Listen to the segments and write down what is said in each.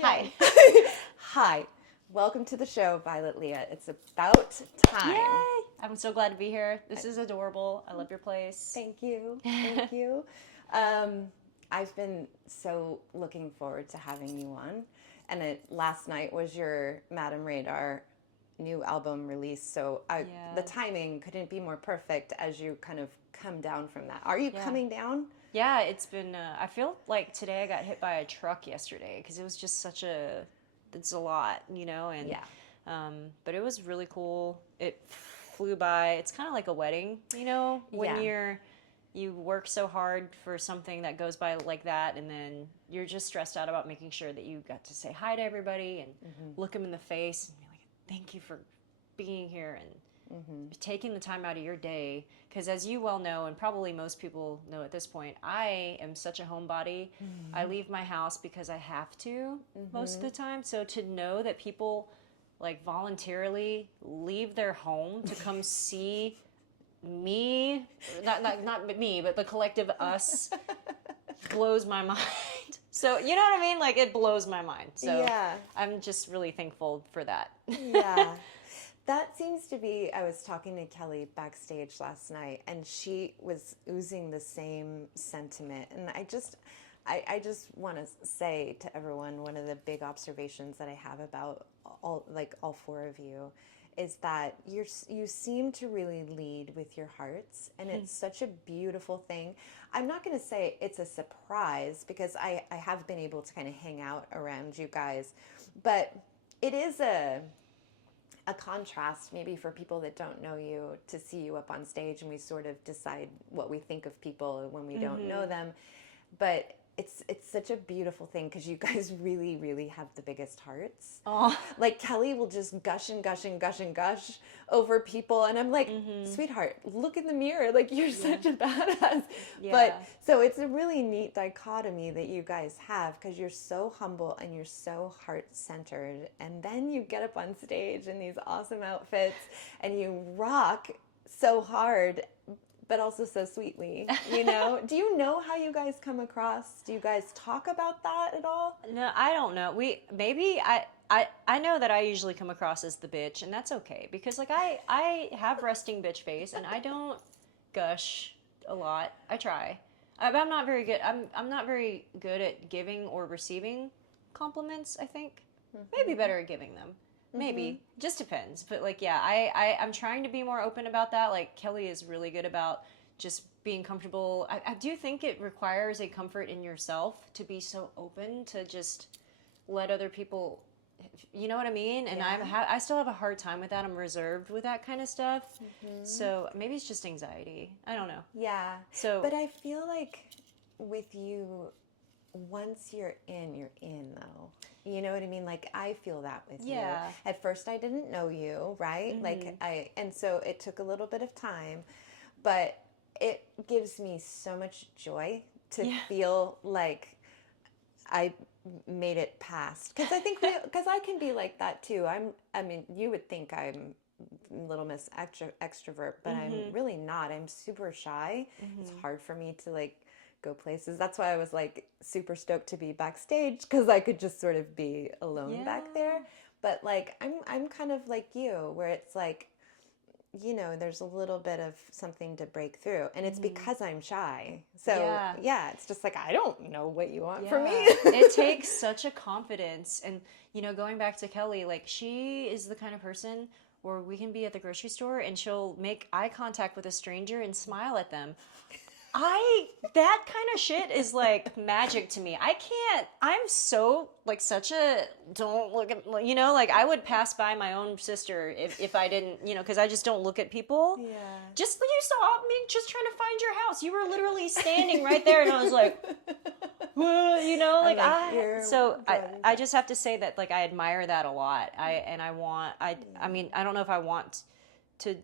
Hi. Hi. Welcome to the show, Violet Lea. It's about time. Yay! I'm so glad to be here. This is adorable. I love your place. Thank you. Thank you. I've been so looking forward to having you on. And last night was your Madam Radar new album release. So the timing couldn't be more perfect as you kind of come down from that. Are you coming down? Yeah, it's been, I feel like today I got hit by a truck yesterday because it was just it's a lot, and but it was really cool. It flew by. It's kind of like a wedding, when you work so hard for something that goes by like that, and then you're just stressed out about making sure that you got to say hi to everybody and look them in the face and be like, thank you for being here and taking the time out of your day. Because as you well know, and probably most people know at this point, I am such a homebody. I leave my house because I have to most of the time. So to know that people like voluntarily leave their home to come see me, not me, but the collective us, blows my mind. So you know what I mean? Like, it blows my mind. So I'm just really thankful for that. Yeah. That seems to be, I was talking to Kelly backstage last night, and she was oozing the same sentiment. And I just want to say to everyone, one of the big observations that I have about all four of you is that you seem to really lead with your hearts, and it's such a beautiful thing. I'm not going to say it's a surprise because I have been able to kind of hang out around you guys, but it is a contrast maybe for people that don't know you to see you up on stage, and we sort of decide what we think of people when we don't know them. But it's such a beautiful thing because you guys really, really have the biggest hearts. Oh. Like, Kelly will just gush and gush and gush and gush over people, and I'm like, sweetheart, look in the mirror, like, you're such a badass. But so it's a really neat dichotomy that you guys have, because you're so humble and you're so heart-centered, and then you get up on stage in these awesome outfits and you rock so hard, but also so sweetly, Do you know how you guys come across? Do you guys talk about that at all? No, I don't know. I know that I usually come across as the bitch, and that's okay, because like I have resting bitch face, and I don't gush a lot. I try. I'm not very good. I'm not very good at giving or receiving compliments, I think. Maybe better at giving them. Maybe. Just depends. But like, I'm trying to be more open about that. Like, Kelly is really good about just being comfortable. I do think it requires a comfort in yourself to be so open to just let other people, you know what I mean? And I still have a hard time with that. I'm reserved with that kind of stuff. So maybe it's just anxiety. I don't know. Yeah. But I feel like with you, once you're in though. You know what I mean? Like, I feel that with you. At first I didn't know you, right? And so it took a little bit of time, but it gives me so much joy to feel like I made it past. Because I think, because I can be like that too. I mean, you would think I'm little miss extrovert, but I'm really not. I'm super shy. It's hard for me to like go places. That's why I was like super stoked to be backstage, because I could just sort of be alone back there. But like, I'm kind of like you, where it's like, there's a little bit of something to break through, and it's because I'm shy. So it's just like, I don't know what you want from me. It takes such a confidence. And going back to Kelly, like, she is the kind of person where we can be at the grocery store and she'll make eye contact with a stranger and smile at them. That kind of shit is like magic to me. I'm so like don't look at, like, I would pass by my own sister if I didn't, because I just don't look at people. Yeah. Just when you saw me just trying to find your house, you were literally standing right there, and I was like, well, I just have to say that, like, I admire that a lot. I don't know if I want to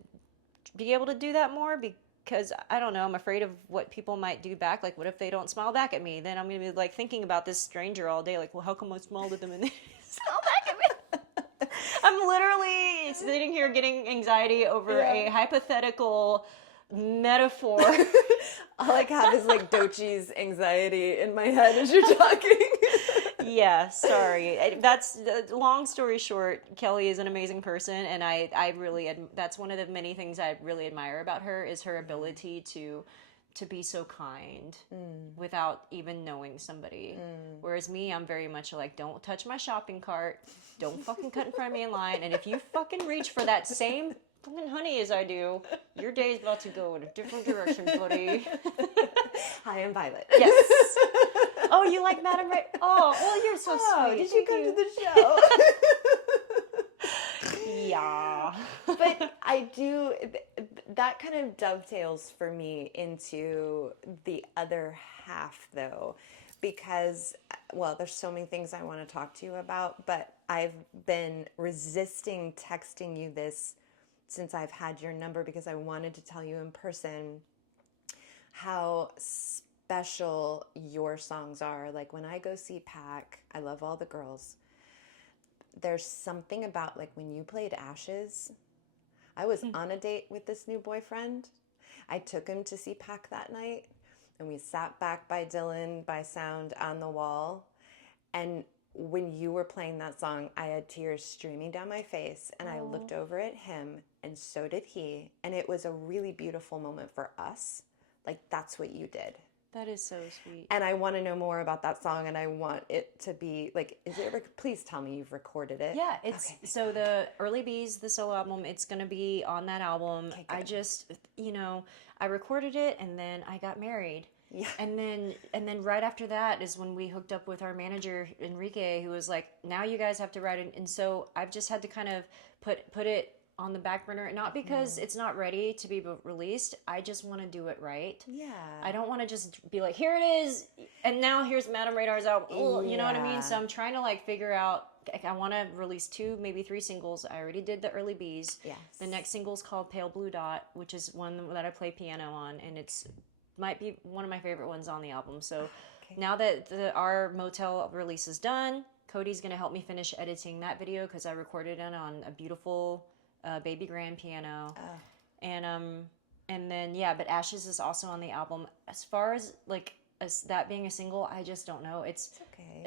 be able to do that more, because I don't know, I'm afraid of what people might do back. Like, what if they don't smile back at me? Then I'm going to be like thinking about this stranger all day. Like, well, how come I smiled at them and they smile back at me? I'm literally sitting here getting anxiety over a hypothetical metaphor. All I have is like Dochi's anxiety in my head as you're talking. Yeah, sorry. That's long story short. Kelly is an amazing person, and I really that's one of the many things I really admire about her is her ability to be so kind without even knowing somebody. Whereas me, I'm very much like, don't touch my shopping cart, don't fucking cut in front of me in line, and if you fucking reach for that same fucking honey as I do, your day's about to go in a different direction, buddy. Hi, I'm Violet. Yes. Oh, you like Madam Radar? Oh, well, you're so sweet. Did you come to the show? Yeah. But I do, that kind of dovetails for me into the other half, though, because, well, there's so many things I want to talk to you about, but I've been resisting texting you this since I've had your number because I wanted to tell you in person how special your songs are. Like when I go see PAACK, I love all the girls. There's something about like when you played Ashes, I was on a date with this new boyfriend. I took him to see PAACK that night and we sat back by Dylan by sound on the wall. And when you were playing that song, I had tears streaming down my face and I looked over at him and so did he. And it was a really beautiful moment for us. Like that's what you did. That is so sweet. And I want to know more about that song and I want it to be like, please tell me you've recorded it. Yeah, it's so the Early Bees, the solo album, it's going to be on that album. Okay, I just, I recorded it and then I got married. Yeah. And then right after that is when we hooked up with our manager Enrique, who was like, now you guys have to write it. And so I've just had to kind of put it on the back burner, not because it's not ready to be released. I just want to do it right. Yeah. I don't want to just be like, here it is, and now here's Madam Radar's album. You know what I mean? So I'm trying to like figure out. I want to release 2, maybe 3 singles. I already did the Early Bees. Yes. The next single is called Pale Blue Dot, which is one that I play piano on, and it's might be one of my favorite ones on the album. So now that our Motel release is done, Cody's gonna help me finish editing that video because I recorded it on a beautiful baby grand piano. And then but Ashes is also on the album. As far as like that being a single, I just don't know. It's okay.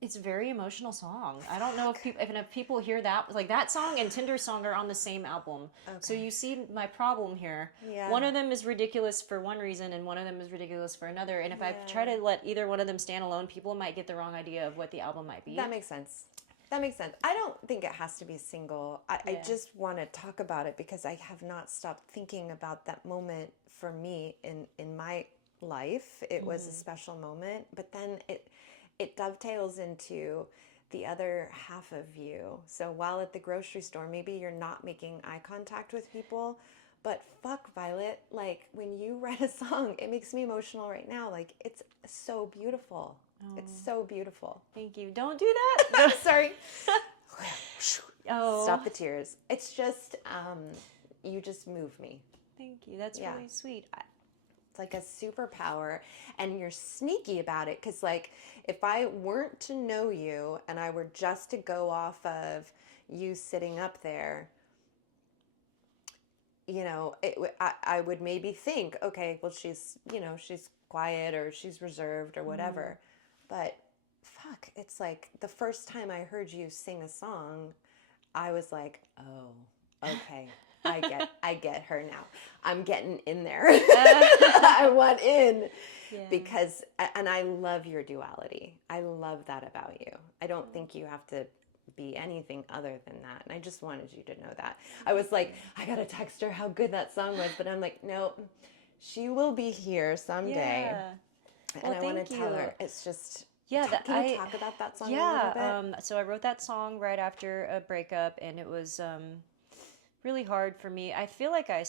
It's a very emotional song. I don't know if people hear that, like that song and Tinder Song are on the same album. Okay. So you see my problem here. Yeah. One of them is ridiculous for one reason and one of them is ridiculous for another. And if I try to let either one of them stand alone, people might get the wrong idea of what the album might be. That makes sense. I don't think it has to be single. I just want to talk about it because I have not stopped thinking about that moment for me in my life. It was a special moment, but then it dovetails into the other half of you. So while at the grocery store, maybe you're not making eye contact with people, but fuck, Violet, like when you write a song, it makes me emotional right now. Like it's so beautiful. Oh. It's so beautiful. Thank you. Don't do that. Sorry. Stop the tears. It's just, you just move me. Thank you. That's really sweet. It's like a superpower and you're sneaky about it. Cause like if I weren't to know you and I were just to go off of you sitting up there, I would maybe think, okay, well, she's quiet or she's reserved or whatever. But fuck, it's like the first time I heard you sing a song, I was like, oh, okay. I get her now. I'm getting in there. I want in because, and I love your duality. I love that about you. I don't think you have to be anything other than that. And I just wanted you to know that. I was like, I got to text her how good that song was. But I'm like, no, she will be here someday. Yeah. And I want to tell her. It's just... Yeah, can you talk about that song a little bit? So I wrote that song right after a breakup, and it was really hard for me. I feel like I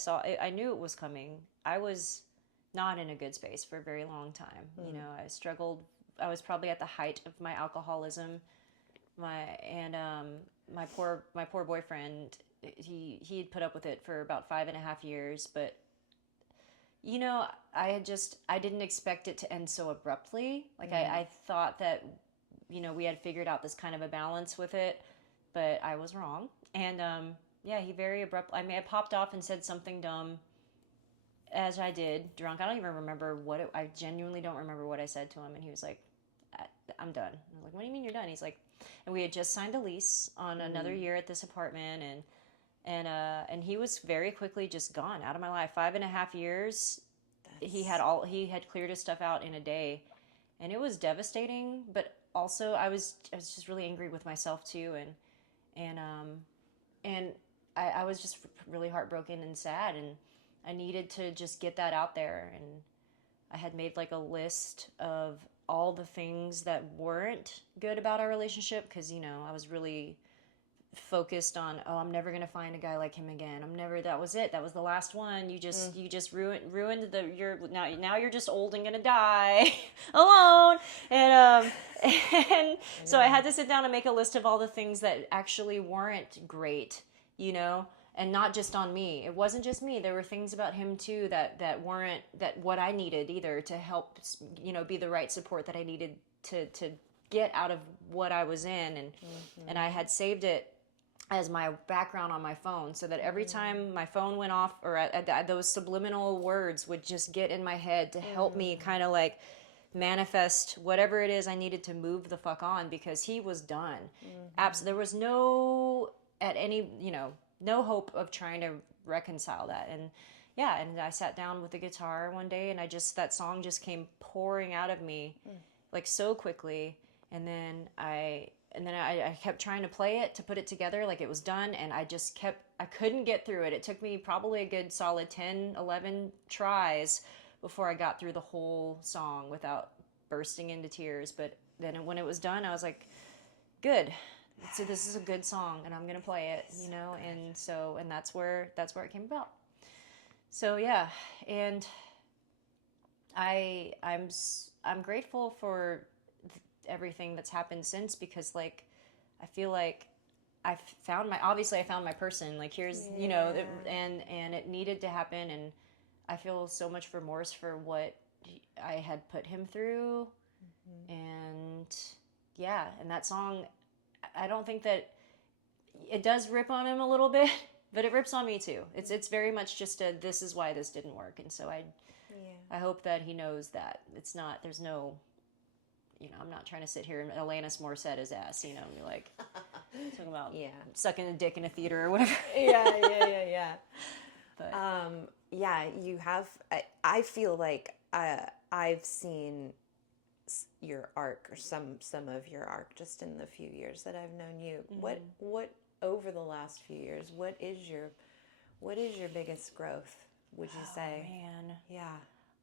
knew it was coming. I was not in a good space for a very long time. I struggled. I was probably at the height of my alcoholism. My poor boyfriend, he had put up with it for about 5.5 years, but I didn't expect it to end so abruptly. Like I thought that, we had figured out this kind of a balance with it, but I was wrong. And, he very abrupt. I mean, I popped off and said something dumb as I did drunk. I don't even remember I genuinely don't remember what I said to him. And he was like, I'm done. I was like, what do you mean you're done? He's like, and we had just signed a lease on another year at this apartment, and he was very quickly just gone out of my life. 5.5 years. He had cleared his stuff out in a day, and it was devastating. But also, I was just really angry with myself too, and I was just really heartbroken and sad, and I needed to just get that out there. And I had made like a list of all the things that weren't good about our relationship, because I was really focused on, I'm never gonna find a guy like him again. That was it. That was the last one. You just ruined now you're just old and gonna die alone. And so I had to sit down and make a list of all the things that actually weren't great, and not just on me. It wasn't just me. There were things about him too that weren't what I needed either to help, be the right support that I needed to get out of what I was in. And I had saved it as my background on my phone, so that every time my phone went off, or those subliminal words would just get in my head to help me kind of like manifest whatever it is I needed to move the fuck on, because he was done. There was no hope of trying to reconcile that. And I sat down with the guitar one day, and that song just came pouring out of me like so quickly. And then I kept trying to play it, to put it together like it was done, and I couldn't get through it. It took me probably a good solid 10, 11 tries before I got through the whole song without bursting into tears. But then when it was done, I was like, good. So this is a good song, and I'm going to play it, and that's where it came about. So yeah, and I'm grateful for everything that's happened since, because like I feel like I found my person. Like here's and it needed to happen, and I feel so much remorse for what I had put him through. And that song, I don't think that it does rip on him a little bit, but it rips on me too. It's very much just this is why this didn't work. And so I hope that he knows that there's no, I'm not trying to sit here and Alanis Morissette his ass, and be like, talking about sucking a dick in a theater or whatever. Yeah. But you have, I feel like I've seen your arc, or some of your arc, just in the few years that I've known you. What over the last few years, what is your biggest growth, would you say? Man. Yeah.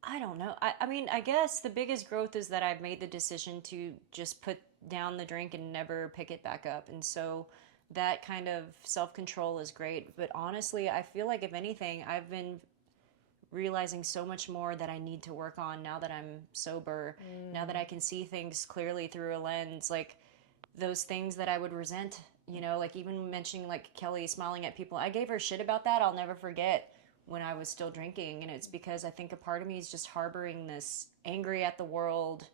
I don't know. I mean, I guess the biggest growth is that I've made the decision to just put down the drink and never pick it back up. And so that kind of self-control is great. But honestly, I feel like if anything, I've been realizing so much more that I need to work on now that I'm sober, now that I can see things clearly through a lens, like those things that I would resent, like even mentioning like Kelly smiling at people. I gave her shit about that. I'll never forget when I was still drinking. And it's because I think a part of me is just harboring this angry at the world,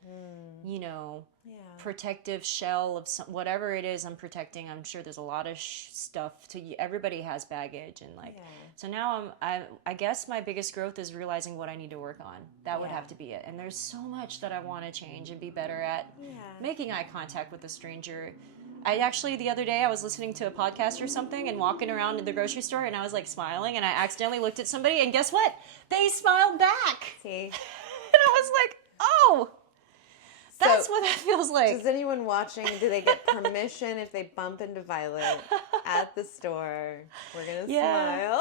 protective shell of whatever it is I'm protecting. I'm sure there's a lot of stuff everybody has baggage. And so now I guess my biggest growth is realizing what I need to work on. That would have to be it. And there's so much that I want to change and be better at. Making eye contact with a stranger. I actually, the other day, I was listening to a podcast or something and walking around in the grocery store, and I was like smiling, and I accidentally looked at somebody, and guess what? They smiled back. See? And I was like, oh, that's what that feels like. Does anyone watching, do they get permission if they bump into Violet at the store? We're going to smile.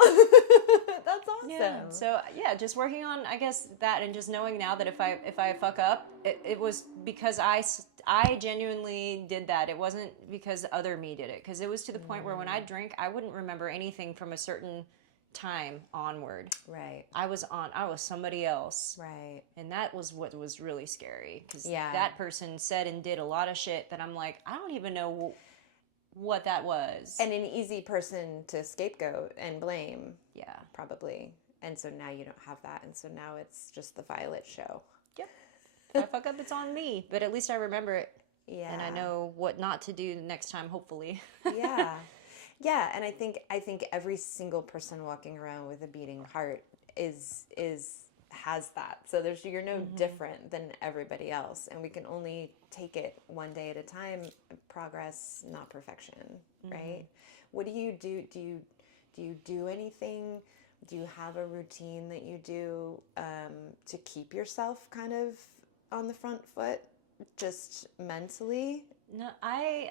That's awesome. Yeah. So, just working on, I guess, that, and just knowing now that if I fuck up, it was because I genuinely did that. It wasn't because other me did it. Because it was to the point where when I drink, I wouldn't remember anything from a certain time onward. Right. I was somebody else. Right. And that was what was really scary. Because that person said and did a lot of shit that I'm like, I don't even know what that was. And an easy person to scapegoat and blame. Yeah. Probably. And so now you don't have that. And so now it's just the Violet show. Yep. If I fuck up, it's on me. But at least I remember it. Yeah. And I know what not to do next time, hopefully. Yeah. Yeah. And I think every single person walking around with a beating heart has that. So you're no different than everybody else, and we can only take it one day at a time. Progress, not perfection, right? What do you do? Do you do anything? Do you have a routine that you do to keep yourself kind of on the front foot, just mentally? No, I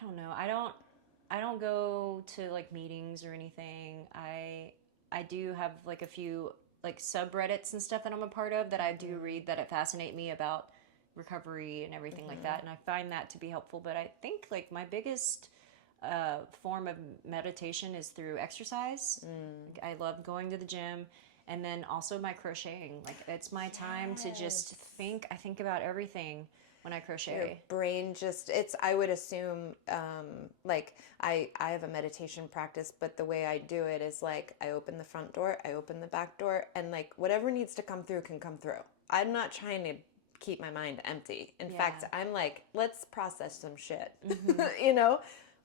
don't know. I don't go to like meetings or anything. I do have like a few like subreddits and stuff that I'm a part of that I do read that fascinate me about recovery and everything like that, and I find that to be helpful. But I think like my biggest form of meditation is through exercise. I love going to the gym, and then also my crocheting. Like it's my time to just think. I think about everything when I crochet. Your brain just, I would assume, like I have a meditation practice, but the way I do it is like I open the front door, I open the back door, and like whatever needs to come through can come through. I'm not trying to keep my mind empty. In fact, I'm like, let's process some shit, you know?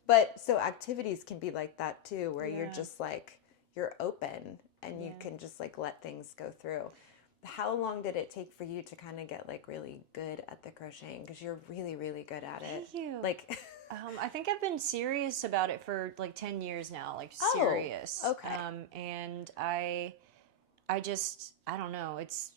But so activities can be like that too, where you're just like, you're open and you can just like let things go through. How long did it take for you to kind of get like really good at the crocheting? Because you're really, really good at it. Thank you. Like, I think I've been serious about it for like 10 years now, like serious. Okay. And I don't know. It's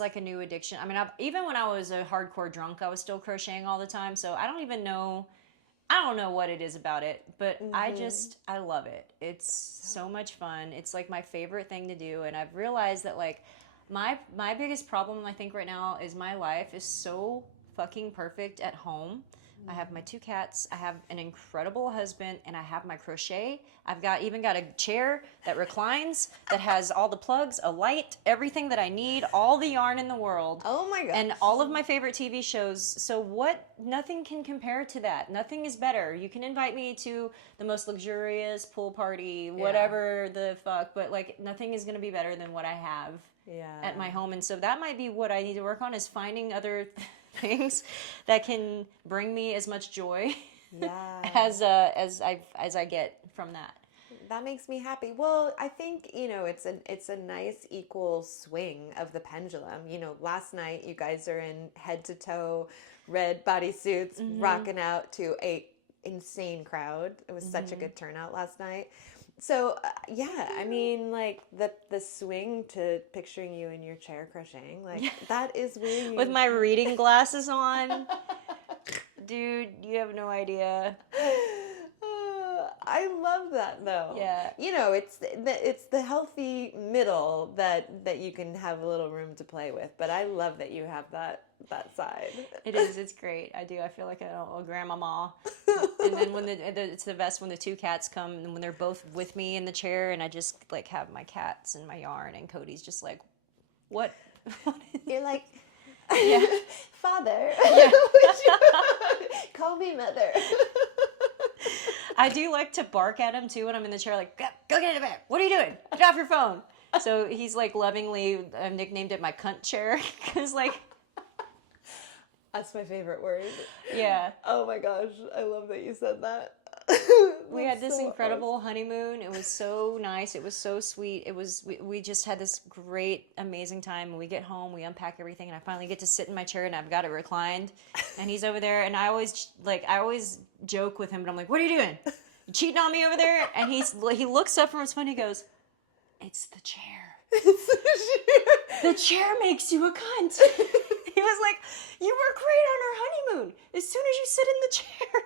like a new addiction. I mean, even when I was a hardcore drunk, I was still crocheting all the time. So I don't know what it is about it, but I love it. It's so much fun. It's like my favorite thing to do. And I've realized that like my biggest problem I think right now is my life is so fucking perfect at home. I have my 2 cats, I have an incredible husband, and I have my crochet. I've even got a chair that reclines, that has all the plugs, a light, everything that I need, all the yarn in the world. Oh my god. And all of my favorite TV shows. So nothing can compare to that. Nothing is better. You can invite me to the most luxurious pool party, whatever the fuck, but like nothing is going to be better than what I have at my home. And so that might be what I need to work on, is finding other things that can bring me as much joy as I get from that. That makes me happy. Well, I think, you know, it's a nice equal swing of the pendulum. You know, last night you guys are in head to toe red bodysuits, rocking out to a insane crowd. It was such a good turnout last night. So, I mean, like, the swing to picturing you in your chair crocheting, like, that is where you... With my reading glasses on. Dude, you have no idea. I love that, though. Yeah. You know, it's the healthy middle that you can have a little room to play with, but I love that you have that side. It is. It's great. I do. I feel like a grandmama. And then when it's the best when the 2 cats come and when they're both with me in the chair, and I just like have my cats and my yarn, and Cody's just like, what? You're like, Father, call me mother. I do like to bark at him too when I'm in the chair, like, go get in the bed. What are you doing? Get off your phone. So he's like lovingly, I've nicknamed it my cunt chair, because like, that's my favorite word. Yeah. Oh my gosh, I love that you said that. We had this incredible honeymoon. It was so nice. It was so sweet. It was we just had this great, amazing time. When we get home, we unpack everything, and I finally get to sit in my chair, and I've got it reclined, and he's over there, and I always joke with him, but I'm like, "What are you doing? You cheating on me over there?" And he looks up from his phone. He goes, "It's the chair. The chair makes you a cunt." He was like, "You were great on our honeymoon. As soon as you sit in the chair."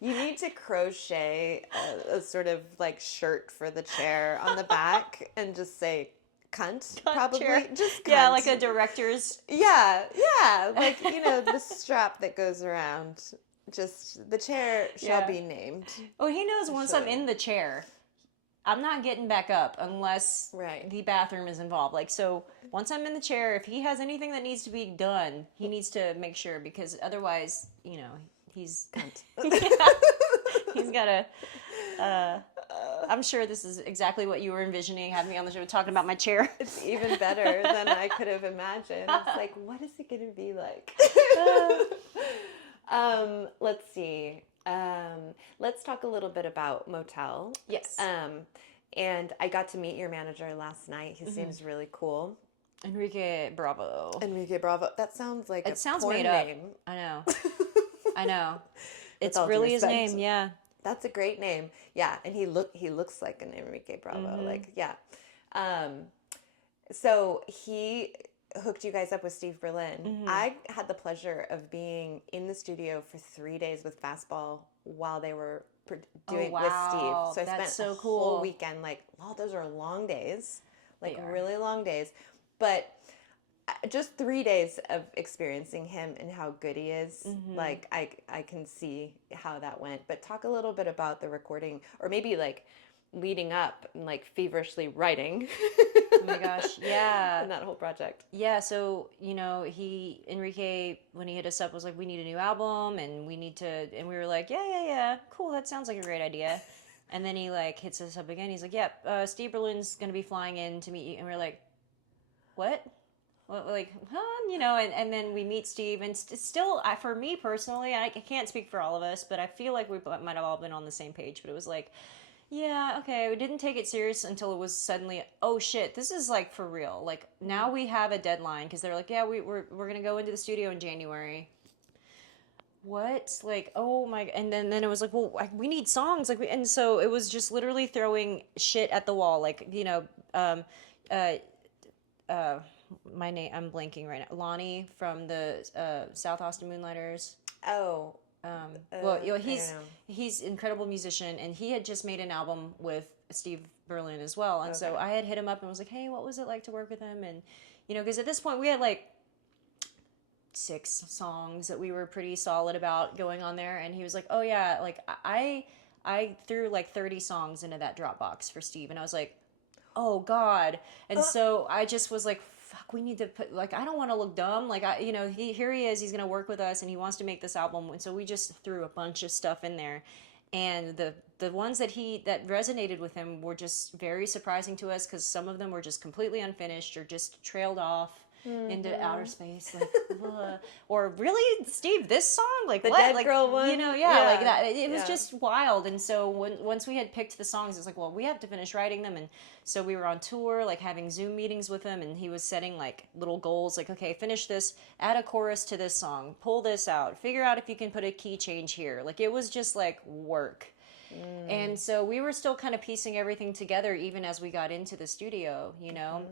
You need to crochet a sort of like shirt for the chair on the back and just say cunt probably. Chair. Just cunt. Yeah, like a director's. Yeah. Like, you know, the strap that goes around. Just the chair shall be named. Oh, he knows once I'm in the chair, I'm not getting back up unless the bathroom is involved. Like, so once I'm in the chair, if he has anything that needs to be done, he needs to make sure, because otherwise, you know, he's cunt. He's got a. I'm sure this is exactly what you were envisioning, having me on the show talking about my chair. It's even better than I could have imagined. It's like, what is it going to be like? Let's see. Let's talk a little bit about Motel. Yes. And I got to meet your manager last night. He seems really cool. Enrique Bravo. Enrique Bravo. That sounds like it a sounds porn made up. name. I know. I know. It's all due really his respect. name, yeah. That's a great name. Yeah, and he looks like an Enrique Bravo. Like, yeah. So he hooked you guys up with Steve Berlin. I had the pleasure of being in the studio for 3 days with Fastball while they were doing with Steve. So I spent so a cool. whole weekend. Like, oh, those are long days, like really long days. But just 3 days of experiencing him and how good he is, like I can see how that went. But talk a little bit about the recording, or maybe like leading up and like feverishly writing. Oh my gosh, yeah. And that whole project. Yeah, so, Enrique, when he hit us up, was like, we need a new album, and and we were like, yeah, cool, that sounds like a great idea. And then he, like, hits us up again, he's like, Steve Berlin's gonna be flying in to meet you, and we're like, what? Well, like, huh? And then we meet Steve, and still, for me personally, I can't speak for all of us, but I feel like we might have all been on the same page, but it was like, yeah, okay, we didn't take it serious until it was suddenly, oh shit, this is like for real. Like, now we have a deadline, because they're like, yeah, we're going to go into the studio in January. What? Like, oh my, and then it was like, well, we need songs. Like, and so it was just literally throwing shit at the wall. Like, my name, I'm blanking right now. Lonnie from the South Austin Moonlighters. Oh. He's an incredible musician, and he had just made an album with Steve Berlin as well. And so I had hit him up and was like, hey, what was it like to work with him? And, because at this point we had like 6 songs that we were pretty solid about going on there. And he was like, oh yeah, like I threw like 30 songs into that Dropbox for Steve. And I was like, oh God. And so I just was like, fuck, we need to put, like, I don't want to look dumb. Like, here he is, he's going to work with us and he wants to make this album. And so we just threw a bunch of stuff in there. And the ones that resonated with him were just very surprising to us, because some of them were just completely unfinished or just trailed off into outer space, like, or really, Steve, this song, like, the what, Dead like, Girl one, like that. It was just wild. And so once we had picked the songs, it's like, well, we have to finish writing them. And so we were on tour, like having Zoom meetings with him, and he was setting like little goals, like, okay, finish this, add a chorus to this song, pull this out, figure out if you can put a key change here. Like, it was just like work. And so we were still kind of piecing everything together even as we got into the studio,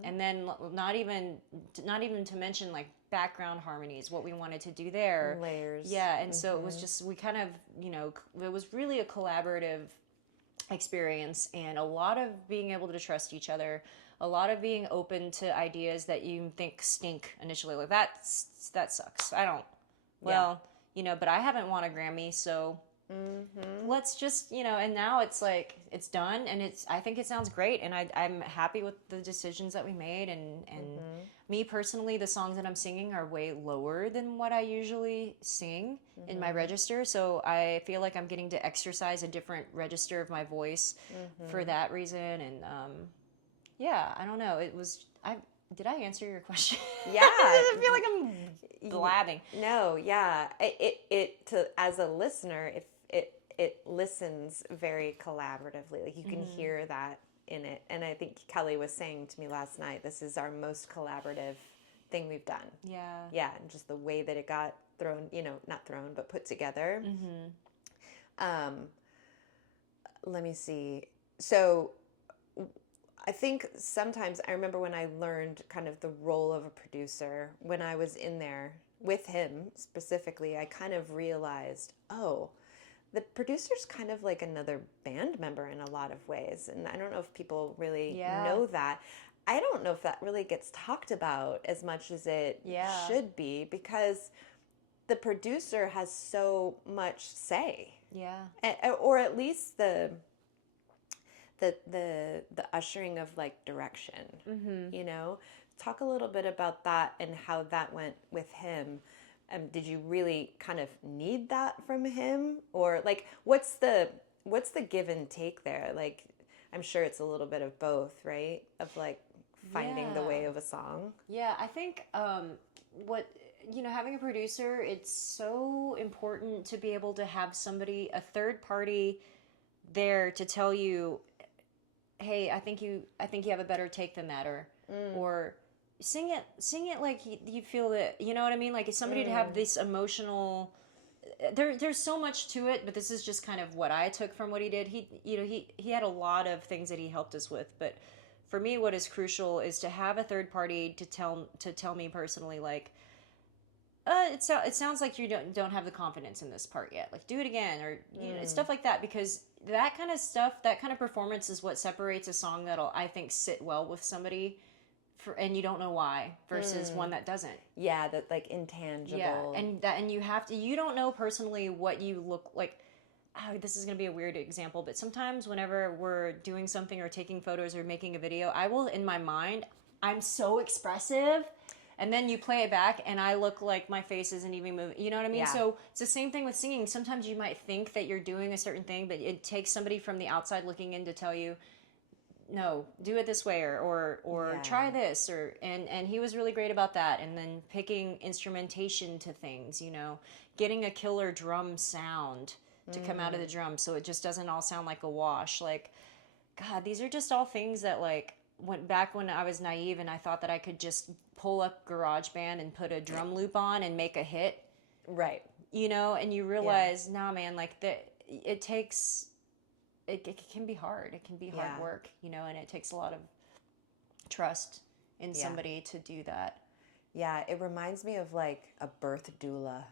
and then not even to mention like background harmonies, what we wanted to do there. Layers. Yeah, and so it was just, we kind of, it was really a collaborative experience, and a lot of being able to trust each other, a lot of being open to ideas that you think stink initially. Like, that sucks. I don't, but I haven't won a Grammy, so... let's just, and now it's like, it's done, and I think it sounds great, and I'm happy with the decisions that we made, and me personally, the songs that I'm singing are way lower than what I usually sing in my register, so I feel like I'm getting to exercise a different register of my voice for that reason, and I don't know, did I answer your question? Yeah. I feel like I'm blabbing. No, yeah. As a listener, it listens very collaboratively. Like, you can hear that in it. And I think Kelly was saying to me last night, this is our most collaborative thing we've done. Yeah. Yeah, and just the way that it got thrown, not thrown, but put together. Let me see. So I think sometimes, I remember when I learned kind of the role of a producer, when I was in there with him specifically, I kind of realized, the producer's kind of like another band member in a lot of ways. And I don't know if people really know that. I don't know if that really gets talked about as much as it should be, because the producer has so much say. Yeah. Or at least the ushering of like direction, Talk a little bit about that and how that went with him. Did you really kind of need that from him, or like, what's the give and take there? Like, I'm sure it's a little bit of both, right? Of like finding the way of a song. Yeah, I think having a producer, it's so important to be able to have somebody, a third party there to tell you, hey, I think you have a better take than that, or sing it like you feel that, you know what I mean? Like, it's somebody to have this emotional, there's so much to it, but this is just kind of what I took from what he did. He had a lot of things that he helped us with, but for me, what is crucial is to have a third party to tell me personally, like, it sounds like you don't have the confidence in this part yet. Like, do it again, or stuff like that, because that kind of stuff, that kind of performance is what separates a song that'll, I think, sit well with somebody, and you don't know why, versus one that doesn't. Yeah, that, like, intangible. Yeah, and you don't know personally what you look like. Oh, this is going to be a weird example, but sometimes whenever we're doing something or taking photos or making a video, I will, in my mind, I'm so expressive, and then you play it back and I look like my face isn't even moving. You know what I mean? Yeah. So it's the same thing with singing. Sometimes you might think that you're doing a certain thing, but it takes somebody from the outside looking in to tell you, no, do it this way, or try this, and he was really great about that. And then picking instrumentation to things, getting a killer drum sound to come out of the drum, so it just doesn't all sound like a wash. Like, God, these are just all things that, like, when I was naive and I thought that I could just pull up GarageBand and put a drum loop on and make a hit. Right. And you realize, nah, man, like, it takes, it can be hard. It can be hard work, and it takes a lot of trust in somebody to do that. Yeah, it reminds me of, like, a birth doula.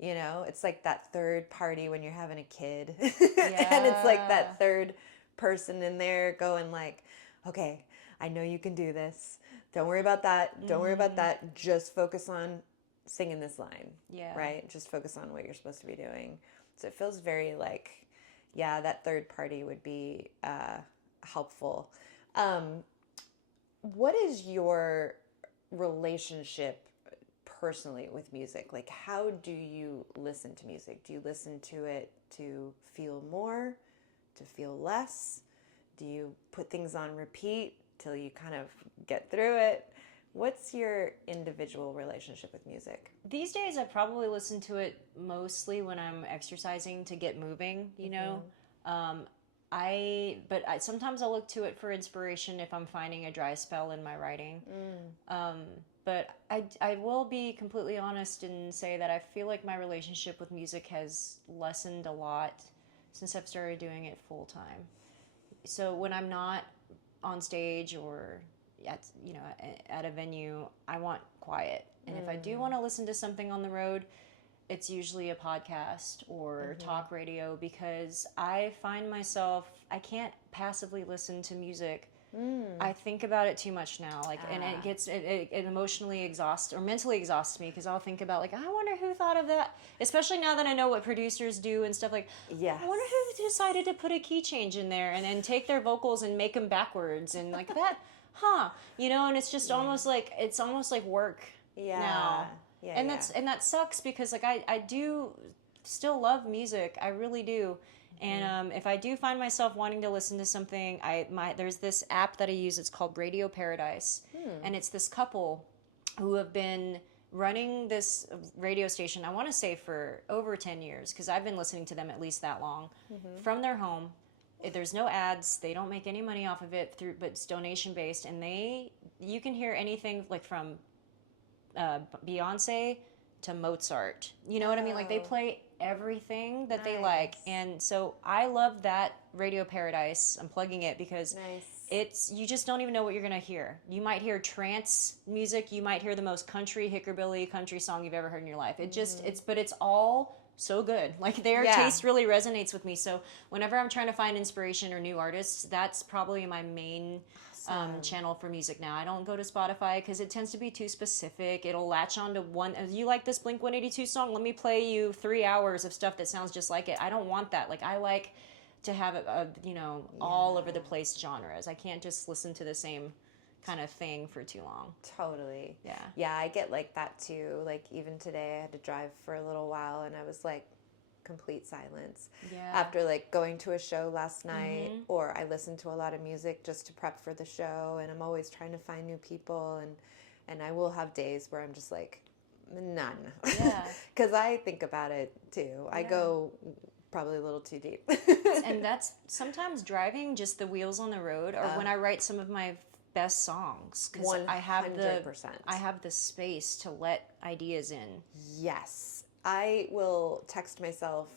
It's like that third party when you're having a kid. Yeah. And it's like that third person in there going, like, okay, I know you can do this. Don't worry about that. Don't worry about that. Just focus on singing this line. Yeah. Right? Just focus on what you're supposed to be doing. So it feels very like, that third party would be helpful. What is your relationship personally with music? Like, how do you listen to music? Do you listen to it to feel more, to feel less? Do you put things on repeat till you kind of get through it? What's your individual relationship with music? These days, I probably listen to it mostly when I'm exercising to get moving, sometimes I'll look to it for inspiration if I'm finding a dry spell in my writing. But I will be completely honest and say that I feel like my relationship with music has lessened a lot since I've started doing it full time. So when I'm not on stage or at a venue, I want quiet. And if I do want to listen to something on the road, it's usually a podcast or talk radio, because I find myself, I can't passively listen to music. I think about it too much now, like, and it emotionally exhausts or mentally exhausts me, because I'll think about, like, I wonder who thought of that, especially now that I know what producers do and stuff. Like, I wonder who decided to put a key change in there and then take their vocals and make them backwards and like that, and it's just almost like work now. And that sucks, because, like, I do still love music, I really do. And if I do find myself wanting to listen to something, there's this app that I use. It's called Radio Paradise, and it's this couple who have been running this radio station, I want to say, for over 10 years, because I've been listening to them at least that long, from their home. There's no ads. They don't make any money off of it, but it's donation based, and you can hear anything, like, from Beyonce to Mozart. You know what I mean? Like, they play everything that they like. And so I love that Radio Paradise. I'm plugging it because you just don't even know what you're going to hear. You might hear trance music. You might hear the most hickory country song you've ever heard in your life. But it's all so good. Like, their taste really resonates with me. So whenever I'm trying to find inspiration or new artists, that's probably my main channel for music now. I don't go to Spotify because it tends to be too specific. It'll latch on to one. You like this Blink-182 song? Let me play you 3 hours of stuff that sounds just like it. I don't want that. Like, I like to have all over the place genres. I can't just listen to the same kind of thing for too long. Totally. Yeah, I get like that too. Like, even today I had to drive for a little while and I was like, complete silence after, like, going to a show last night, or I listen to a lot of music just to prep for the show, and I'm always trying to find new people, and I will have days where I'm just like, none, because I think about it too. I go probably a little too deep. And that's sometimes driving, just the wheels on the road, or when I write some of my best songs, because I have the space to let ideas in. Yes, I will text myself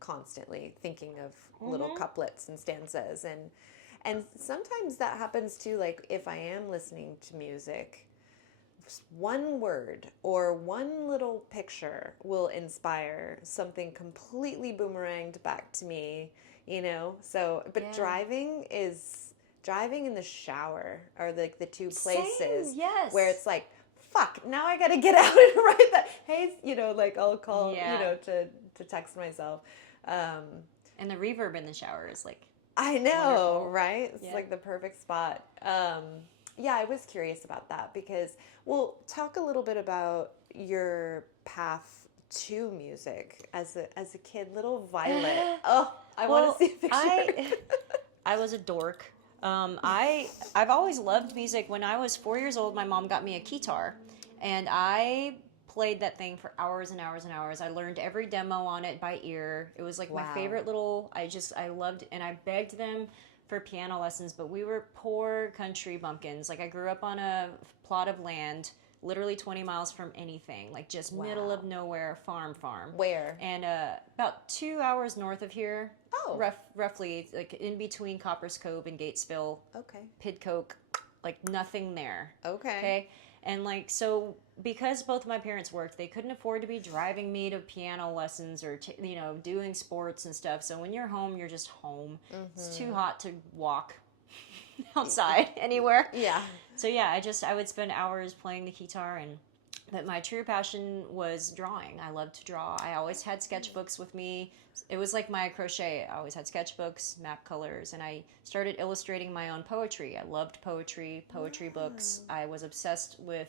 constantly thinking of little couplets and stanzas, and sometimes that happens too. Like if I am listening to music, one word or one little picture will inspire something completely boomeranged back to me, you know? So, but driving in the shower are like the two places where it's like, fuck, now I gotta get out and write that. Hey, you know, like I'll call, you know, to text myself. And the reverb in the shower is like, I know, wonderful. Right? It's like the perfect spot. Yeah, I was curious about that because, well, talk a little bit about your path to music as a kid, little Violet. Oh, I want to see a picture. I was a dork. I've always loved music. When I was 4 years old, my mom got me a guitar, and I played that thing for hours and hours and hours. I learned every demo on it by ear. It was like my favorite little. I loved, and I begged them for piano lessons, but we were poor country bumpkins. Like I grew up on a plot of land, literally 20 miles from anything, like just middle of nowhere, farm. Where? And about 2 hours north of here. Oh. Roughly, like in between Coppers Cove and Gatesville. Okay. Pidcoke, like nothing there. Okay. And like, so because both of my parents worked, they couldn't afford to be driving me to piano lessons or, you know, doing sports and stuff. So when you're home, you're just home. It's too hot to walk outside anywhere. Yeah. So yeah, I would spend hours playing the guitar, but my true passion was drawing. I loved to draw. I always had sketchbooks with me. It was like my crochet. I always had sketchbooks, map colors, and I started illustrating my own poetry. I loved poetry books. I was obsessed with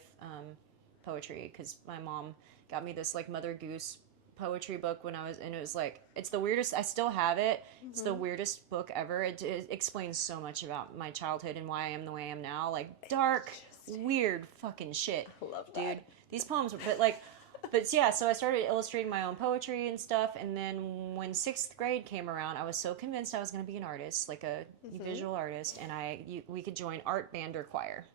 poetry because my mom got me this like Mother Goose poetry book when and it was like, it's the weirdest. I still have it. It's the weirdest book ever. It explains so much about my childhood and why I am the way I am now. Like dark, weird fucking shit. I love that. Dude. These poems were, but yeah, so I started illustrating my own poetry and stuff, and then when 6th grade came around, I was so convinced I was going to be an artist, like a visual artist, and we could join art, band, or choir.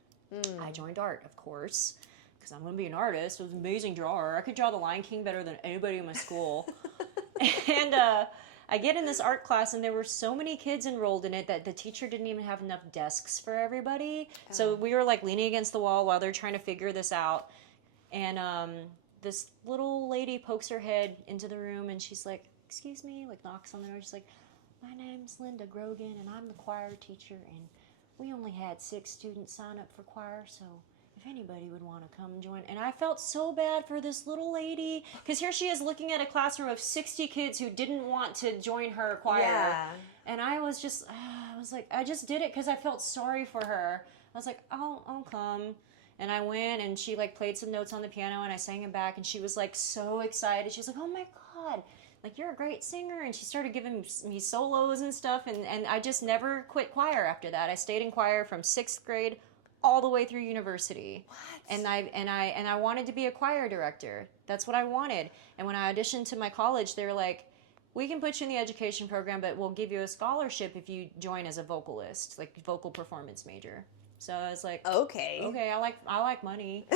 I joined art, of course, because I'm going to be an artist. I was an amazing drawer. I could draw the Lion King better than anybody in my school. And I get in this art class, and there were so many kids enrolled in it that the teacher didn't even have enough desks for everybody. So we were like leaning against the wall while they're trying to figure this out. And this little lady pokes her head into the room, and she's like, excuse me, like knocks on the door. She's like, my name's Linda Grogan, and I'm the choir teacher, and we only had 6 students sign up for choir, so if anybody would want to come join. And I felt so bad for this little lady, because here she is looking at a classroom of 60 kids who didn't want to join her choir. Yeah. And I was like, I just did it because I felt sorry for her. I was like, I'll come. And I went, and she like played some notes on the piano, and I sang them back, and she was like so excited. She was like, oh my God, like you're a great singer. And she started giving me solos and stuff, and I just never quit choir after that. I stayed in choir from 6th grade all the way through university. What? And I wanted to be a choir director. That's what I wanted. And when I auditioned to my college, they were like, we can put you in the education program, but we'll give you a scholarship if you join as a vocalist, like vocal performance major. So I was like, okay, I like money.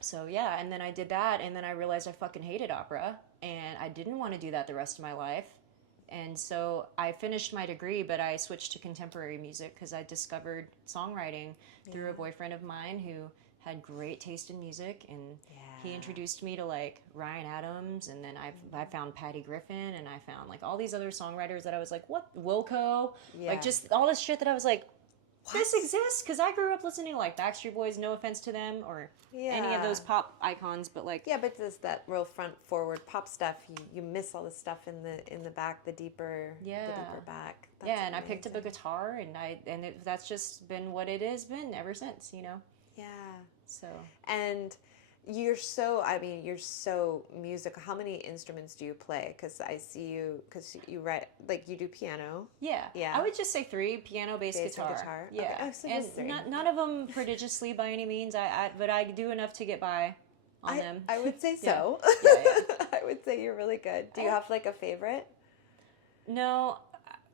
So yeah, and then I did that, and then I realized I fucking hated opera, and I didn't want to do that the rest of my life. And so I finished my degree, but I switched to contemporary music because I discovered songwriting through a boyfriend of mine who had great taste in music, and he introduced me to like Ryan Adams, and then I found Patty Griffin, and I found like all these other songwriters that I was like, what, Wilco? Like just all this shit that I was like, this exists, because I grew up listening to like Backstreet Boys, no offense to them, or any of those pop icons, but like but there's that real front forward pop stuff. You miss all the stuff in the back, the deeper back. That's and amazing. I picked up a guitar, and that's just been what it has been ever since, you know. Yeah. So and you're so musical. How many instruments do you play? Because I see because you write, like you do piano. Yeah. I would just say 3: piano, bass, guitar. Yeah. Okay. Oh, so and none of them prodigiously by any means. But I do enough to get by. on them. I would say so. Yeah. I would say you're really good. Do you have like a favorite? No.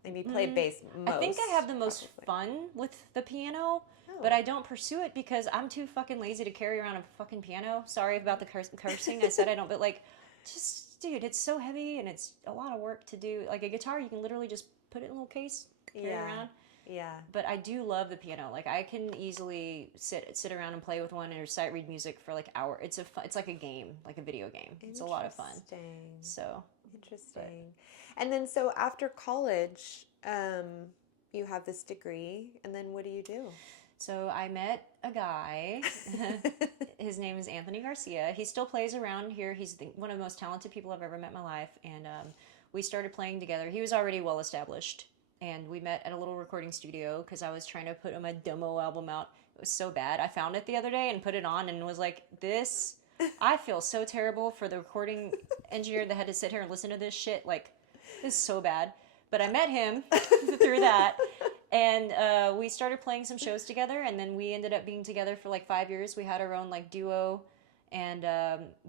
Maybe play bass most. I think I have the most fun with the piano, but I don't pursue it because I'm too fucking lazy to carry around a fucking piano. Sorry about the cursing. I said I don't, but like, just, dude, it's so heavy and it's a lot of work to do. Like a guitar, you can literally just put it in a little case, carry around. Yeah. But I do love the piano. Like I can easily sit around and play with one and sight read music for like hours. It's like a game, like a video game. It's a lot of fun. So interesting. And then so after college, you have this degree, and then what do you do? So I met a guy. His name is Anthony Garcia. He still plays around here. He's one of the most talented people I've ever met in my life. And we started playing together. He was already well established. And we met at a little recording studio because I was trying to put my demo album out. It was so bad. I found it the other day and put it on and was like, this, I feel so terrible for the recording engineer that had to sit here and listen to this shit. Like, this is so bad. But I met him through that. And we started playing some shows together. And then we ended up being together for like 5 years. We had our own like duo. And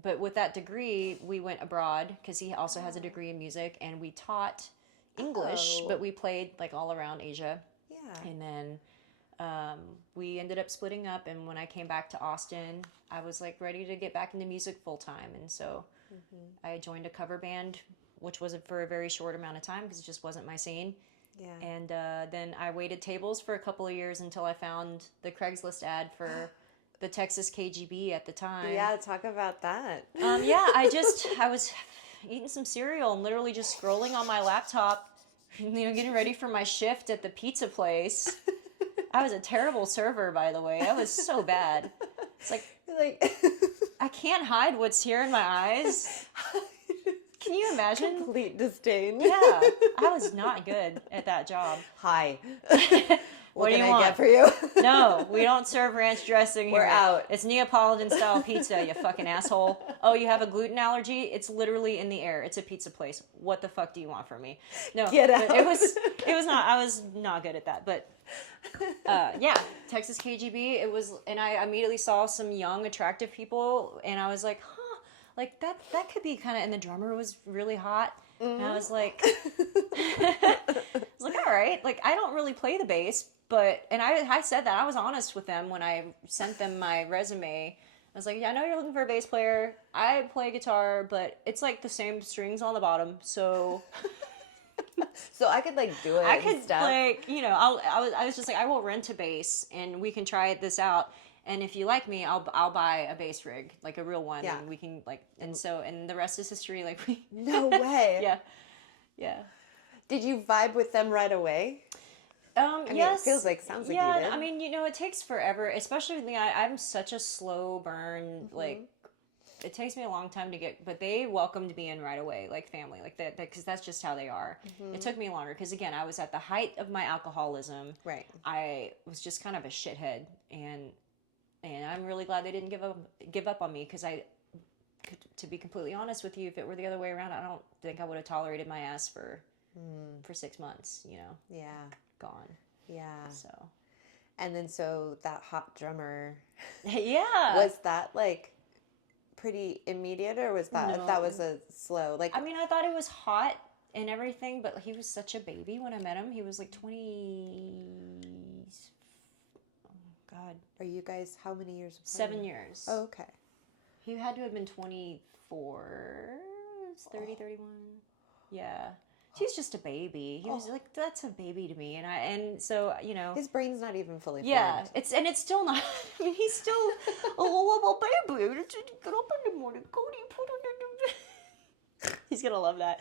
but with that degree, we went abroad because he also has a degree in music. And we taught English, but we played like all around Asia. Yeah. And then we ended up splitting up, and when I came back to Austin, I was like ready to get back into music full time, and so I joined a cover band, which was for a very short amount of time because it just wasn't my scene. Yeah. And then I waited tables for a couple of years until I found the Craigslist ad for the Texas KGB at the time. Yeah, talk about that. Yeah, I was eating some cereal and literally just scrolling on my laptop, getting ready for my shift at the pizza place. I was a terrible server, by the way. I was so bad. It's like I can't hide what's here in my eyes. Can you imagine? Complete disdain. Yeah, I was not good at that job. Hi. What do you can I want? get for you? No, we don't serve ranch dressing here. We're out. It's Neapolitan style pizza, you fucking asshole. Oh, you have a gluten allergy? It's literally in the air. It's a pizza place. What the fuck do you want from me? No, get out. It was not. I was not good at that. But yeah, Texas KGB. It was, and I immediately saw some young, attractive people, and I was like, huh, like that could be kind of. And the drummer was really hot. And I was like, all right, like I don't really play the bass, but, and I said that, I was honest with them when I sent them my resume. I was like, yeah, I know you're looking for a bass player. I play guitar, but it's like the same strings on the bottom, so. So I could like do it. I could like, I was just like, I will rent a bass and we can try this out. And if you like me, I'll buy a bass rig, like a real one, and we can like, and the rest is history. Like no way. Yeah. Did you vibe with them right away? I mean, yes. It sounds like you did. I mean, it takes forever, especially with me. I'm such a slow burn. Like, it takes me a long time to get, but they welcomed me in right away, like family, like that, because that's just how they are. It took me longer because again, I was at the height of my alcoholism. Right. I was just kind of a shithead, and I'm really glad they didn't give up on me because to be completely honest with you, if it were the other way around, I don't think I would have tolerated my ass for 6 months, Yeah. Gone. Yeah. So. And then so that hot drummer. Yeah. Was that like pretty immediate, or was that was a slow, like? I mean, I thought it was hot and everything, but he was such a baby when I met him. He was like 20. Oh God. Are you guys how many years apart? 7 years. Oh, okay. He had to have been 24. It's 30, 31. Yeah. He's just a baby. He was like, that's a baby to me. And so, his brain's not even fully formed. Yeah. It's still not. I mean, he's still a little baby. Get up in the morning. Cody, put it in the... He's going to love that.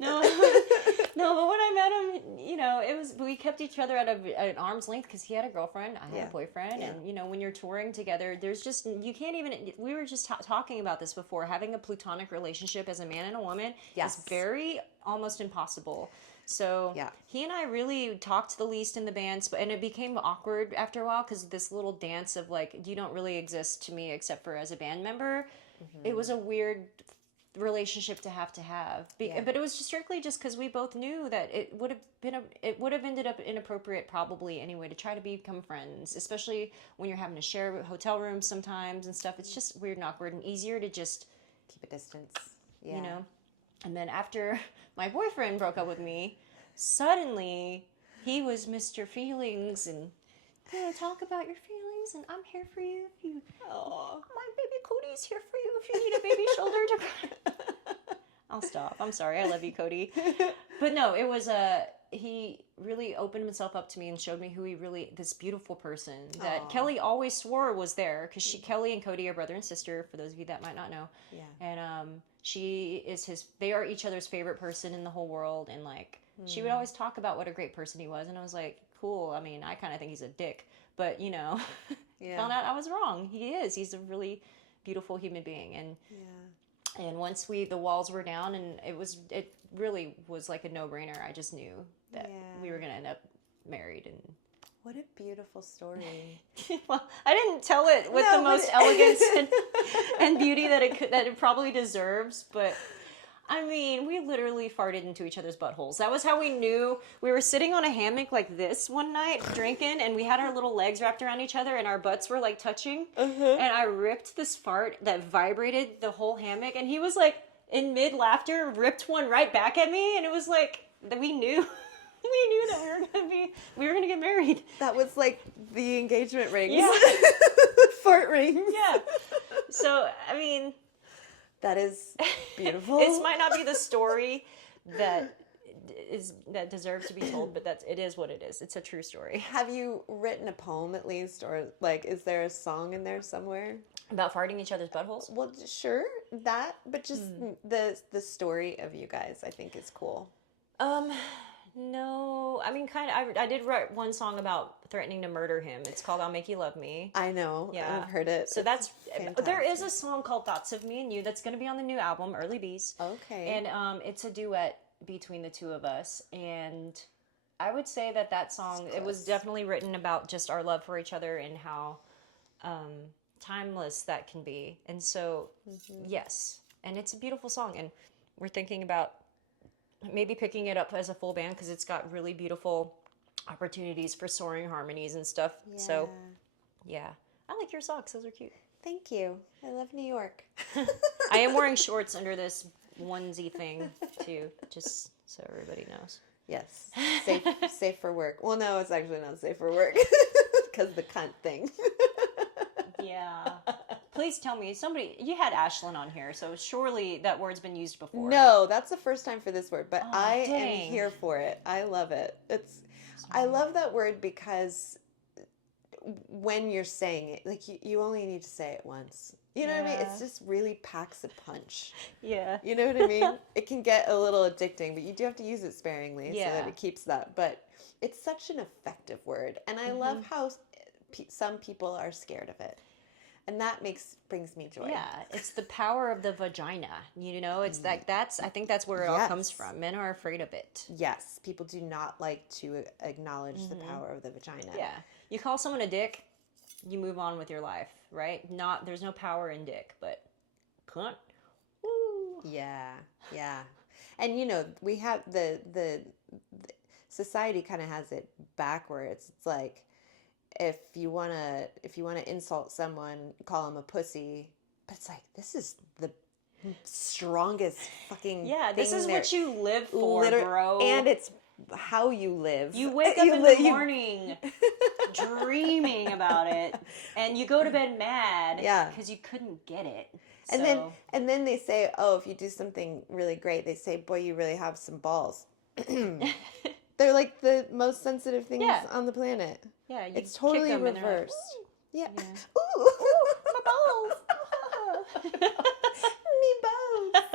No, but when I met him, we kept each other at an arm's length because he had a girlfriend, I had a boyfriend, and when you're touring together, there's just, you can't even, we were just talking about this before, having a platonic relationship as a man and a woman is very almost impossible. So he and I really talked the least in the bands, and it became awkward after a while because this little dance of like, you don't really exist to me except for as a band member. It was a weird relationship to have. But it was just strictly just because we both knew that it would have ended up inappropriate probably anyway to try to become friends, especially when you're having to share hotel rooms sometimes and stuff. It's just weird and awkward, and easier to just keep a distance. Yeah. You know? And then after my boyfriend broke up with me, suddenly he was Mr. Feelings and talk about your feelings, and I'm here for you if you. Oh, my baby Cody's here for you if you need a baby shoulder to cry. I'll stop. I'm sorry. I love you, Cody. But no, it was he really opened himself up to me and showed me who this beautiful person that Kelly always swore was there, because Kelly and Cody are brother and sister, for those of you that might not know. Yeah. And they are each other's favorite person in the whole world, and like she would always talk about what a great person he was, and I was like, cool. I mean, I kind of think he's a dick, but found out I was wrong. He's a really beautiful human being, and once the walls were down, and it really was like a no-brainer. I just knew that we were gonna end up married. And what a beautiful story. Well, I didn't tell it with the most elegance and beauty that it probably deserves, but I mean, we literally farted into each other's buttholes. That was how we knew. We were sitting on a hammock like this one night, drinking, and we had our little legs wrapped around each other, and our butts were like touching. And I ripped this fart that vibrated the whole hammock, and he was like, in mid-laughter, ripped one right back at me, and it was like, that we knew. We knew that we were gonna get married. That was like the engagement rings. Yeah. Fart rings. Yeah. So, I mean, that is beautiful. It might not be the story that deserves to be told, but it is what it is. It's a true story. Have you written a poem at least, or like, is there a song in there somewhere about farting each other's buttholes? Well, sure, that, but just the story of you guys, I think, is cool. No, I mean, kind of. I did write one song about threatening to murder him. It's called "I'll Make You Love Me." I know. Yeah, I've heard it. So that's fantastic. There is a song called "Thoughts of Me and You" that's going to be on the new album, Early Bees. Okay. And it's a duet between the two of us, and I would say that song, it was definitely written about just our love for each other and how timeless that can be. And so, yes, and it's a beautiful song, and we're thinking about maybe picking it up as a full band, because it's got really beautiful opportunities for soaring harmonies and stuff. Yeah. So, yeah. I like your socks. Those are cute. Thank you. I love New York. I am wearing shorts under this onesie thing, too, just so everybody knows. Yes. Safe for work. Well, no, it's actually not safe for work, because the cunt thing. Yeah. Please tell me, you had Ashlyn on here, so surely that word's been used before. No, that's the first time for this word, but I am here for it. I love it. I love that word because when you're saying it, like you only need to say it once. You know what I mean? It just really packs a punch. Yeah. You know what I mean? It can get a little addicting, but you do have to use it sparingly so that it keeps that. But it's such an effective word, and I love how some people are scared of it. And that brings me joy. Yeah, it's the power of the vagina. You know, it's I think that's where it all comes from. Men are afraid of it. Yes, people do not like to acknowledge the power of the vagina. Yeah, you call someone a dick, you move on with your life, right? There's no power in dick, but cunt. Woo. Yeah, and we have the society kind of has it backwards. It's like, if you wanna insult someone, call them a pussy. But it's like, this is the strongest fucking this is what you live for, bro. And it's how you live. You wake up in the morning dreaming about it, and you go to bed mad because you couldn't get it. And then they say, oh, if you do something really great, they say, boy, you really have some balls. They're like the most sensitive things on the planet. Yeah, it's totally reversed. Like, ooh, my balls. Me balls.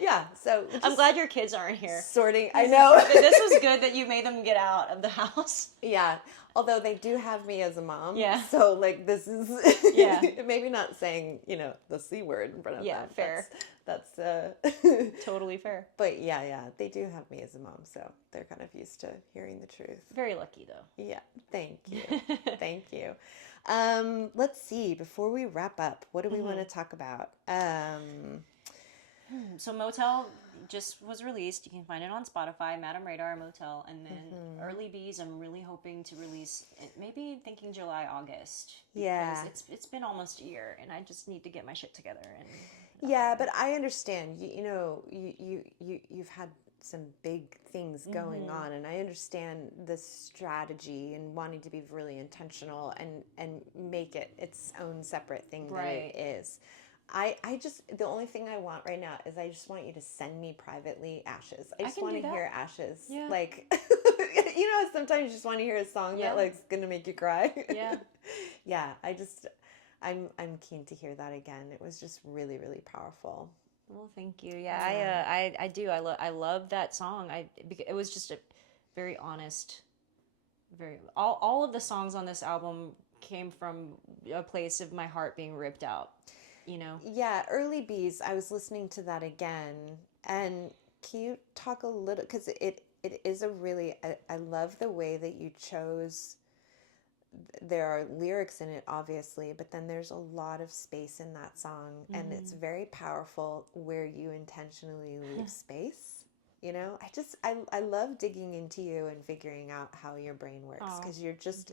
Yeah. So I'm glad your kids aren't here. Sorting. I know. This was good that you made them get out of the house. Yeah. Although they do have me as a mom. Yeah. So like, this is maybe not saying the C word in front of them. Yeah, fair. That's totally fair. But yeah, they do have me as a mom, so they're kind of used to hearing the truth. Very lucky though. Yeah, thank you. Thank you. Let's see. Before we wrap up, what do we want to talk about? So Motel just was released. You can find it on Spotify, Madam Radar, Motel. And then Early Bees, I'm really hoping to release it, maybe thinking July, August. Because it's been almost a year and I just need to get my shit together. And yeah, but I understand. You've had some big things going on, and I understand the strategy and wanting to be really intentional and make it its own separate thing that it is. I just, the only thing I want right now is I just want you to send me privately Ashes. I just want to hear Ashes. Yeah. Like, sometimes you just want to hear a song that like is gonna make you cry. Yeah. Yeah. I'm keen to hear that again. It was just really, really powerful. Well, thank you. Yeah, I do. I love that song. It was just a very honest, all of the songs on this album came from a place of my heart being ripped out, Yeah, Early Bees, I was listening to that again, and can you talk a little, because it is a really, I love the way that you chose. There are lyrics in it, obviously, but then there's a lot of space in that song, and it's very powerful where you intentionally leave space. I love digging into you and figuring out how your brain works, because you're just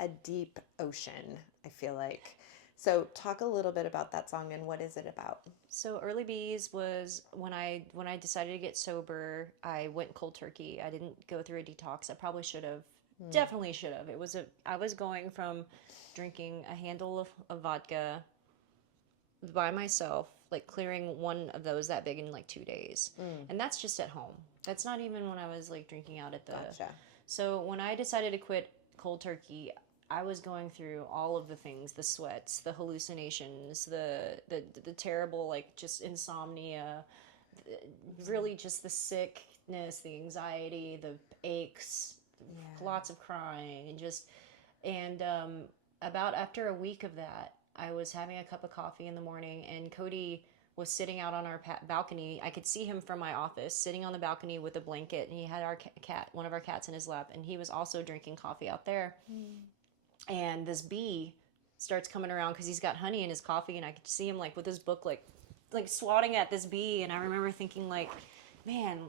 a deep ocean, I feel like. So talk a little bit about that song and what is it about? So Early Bees was when I decided to get sober, I went cold turkey. I didn't go through a detox. I probably should have. Definitely should have. I was going from drinking a handle of vodka by myself, like clearing one of those that big in like 2 days. And that's just at home. That's not even when I was like drinking out at the... Gotcha. So when I decided to quit cold turkey, I was going through all of the things, the sweats, the hallucinations, the terrible, like just insomnia, really just the sickness, the anxiety, the aches, lots of crying, and about after a week of that, I was having a cup of coffee in the morning, and Cody was sitting out on our balcony. I could see him from my office, sitting on the balcony with a blanket, and he had our cat, one of our cats, in his lap, and he was also drinking coffee out there. And this bee starts coming around because he's got honey in his coffee, and I could see him like with his book, like swatting at this bee. And I remember thinking, like, man,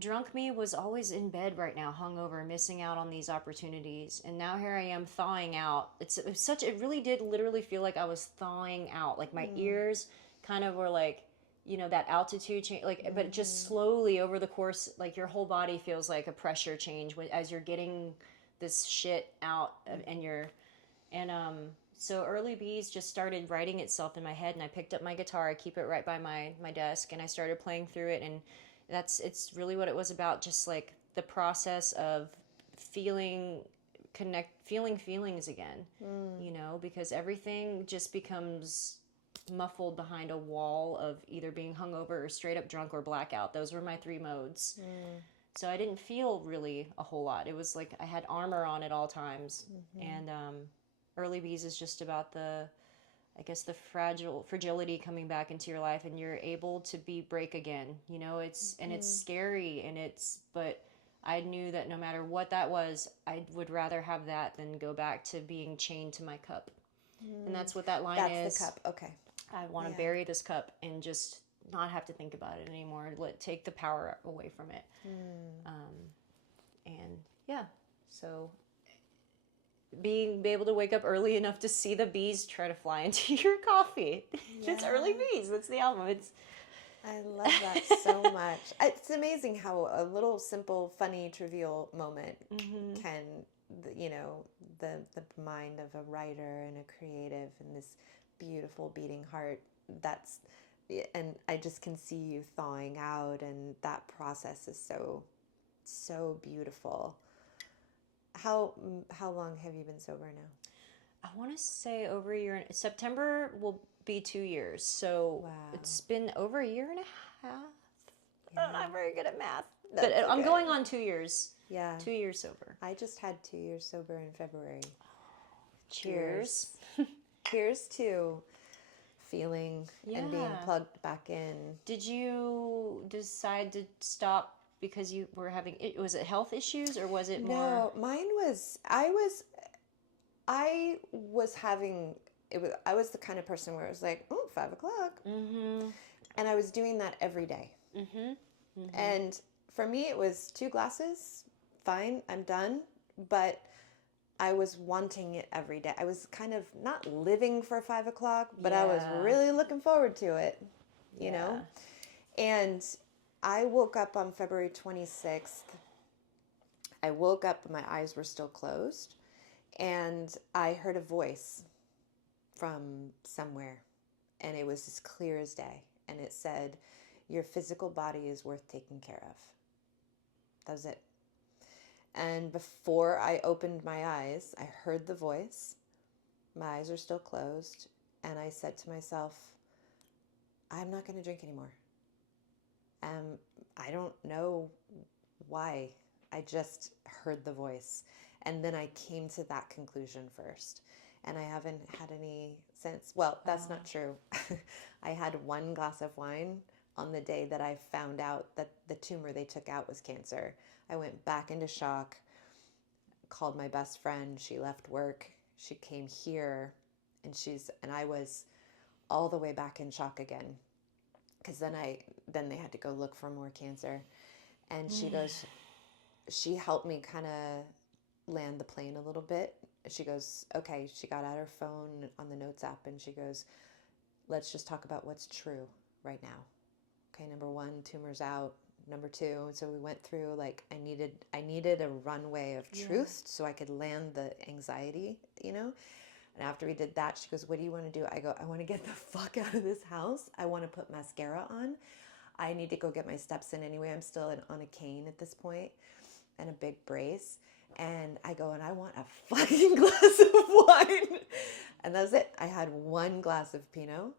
drunk me was always in bed right now, hungover, missing out on these opportunities. And now here I am thawing out. It really did literally feel like I was thawing out. Like my ears kind of were like, that altitude change, like, but just slowly over the course, like your whole body feels like a pressure change as you're getting this shit out so Early Bees just started writing itself in my head, and I picked up my guitar. I keep it right by my desk, and I started playing through it, and it's really what it was about, just like the process of feeling feelings again, because everything just becomes muffled behind a wall of either being hungover or straight up drunk or blackout. Those were my 3 modes. So I didn't feel really a whole lot. It was like I had armor on at all times. And Early Bees is just about the fragility coming back into your life, and you're able to break again. It's scary, but I knew that no matter what that was, I would rather have that than go back to being chained to my cup. And that's what that line is. That's the cup. Okay. I want to bury this cup and just not have to think about it anymore. Take the power away from it. So be able to wake up early enough to see the bees try to fly into your coffee. It's Early Bees. That's the album. I love that so much. It's amazing how a little simple, funny, trivial moment can, the mind of a writer and a creative and this beautiful beating heart. And I just can see you thawing out, and that process is so beautiful. How long have you been sober now? I want to say over a year. September will be 2 years. So It's been over a year and a half. Yeah. I'm not very good at math. But I'm going on 2 years. Yeah. 2 years sober. I just had 2 years sober in February. Cheers. Here's to feeling and being plugged back in. Did you decide to stop because you were was it health issues, or was it more? No, mine was, I was having, I was the kind of person where it was like, oh, 5 o'clock. Mm-hmm. And I was doing that every day. Mm-hmm. Mm-hmm. And for me, it was 2 glasses. Fine, I'm done. But I was wanting it every day. I was kind of not living for 5 o'clock, but I was really looking forward to it, you know? And I woke up on February 26th. I woke up and my eyes were still closed. And I heard a voice from somewhere. And it was as clear as day. And it said, your physical body is worth taking care of. That was it. And before I opened my eyes, I heard the voice. My eyes are still closed. And I said to myself, I'm not going to drink anymore. I don't know why. I just heard the voice. And then I came to that conclusion first. And I haven't had any since. Well, that's not true. I had 1 glass of wine on the day that I found out that the tumor they took out was cancer. I went back into shock, called my best friend. She left work. She came here, and I was all the way back in shock again. Because then they had to go look for more cancer. And she helped me kind of land the plane a little bit. She goes, okay, she got out her phone on the notes app, and she goes, let's just talk about what's true right now. Okay, number 1, tumor's out. Number 2, and so we went through, like, I needed a runway of truth so I could land the anxiety, you know? And after we did that, she goes, what do you want to do? I go, I want to get the fuck out of this house. I want to put mascara on. I need to go get my steps in anyway. I'm still on a cane at this point and a big brace. And I go, and I want a fucking glass of wine. And that was it. I had 1 glass of Pinot,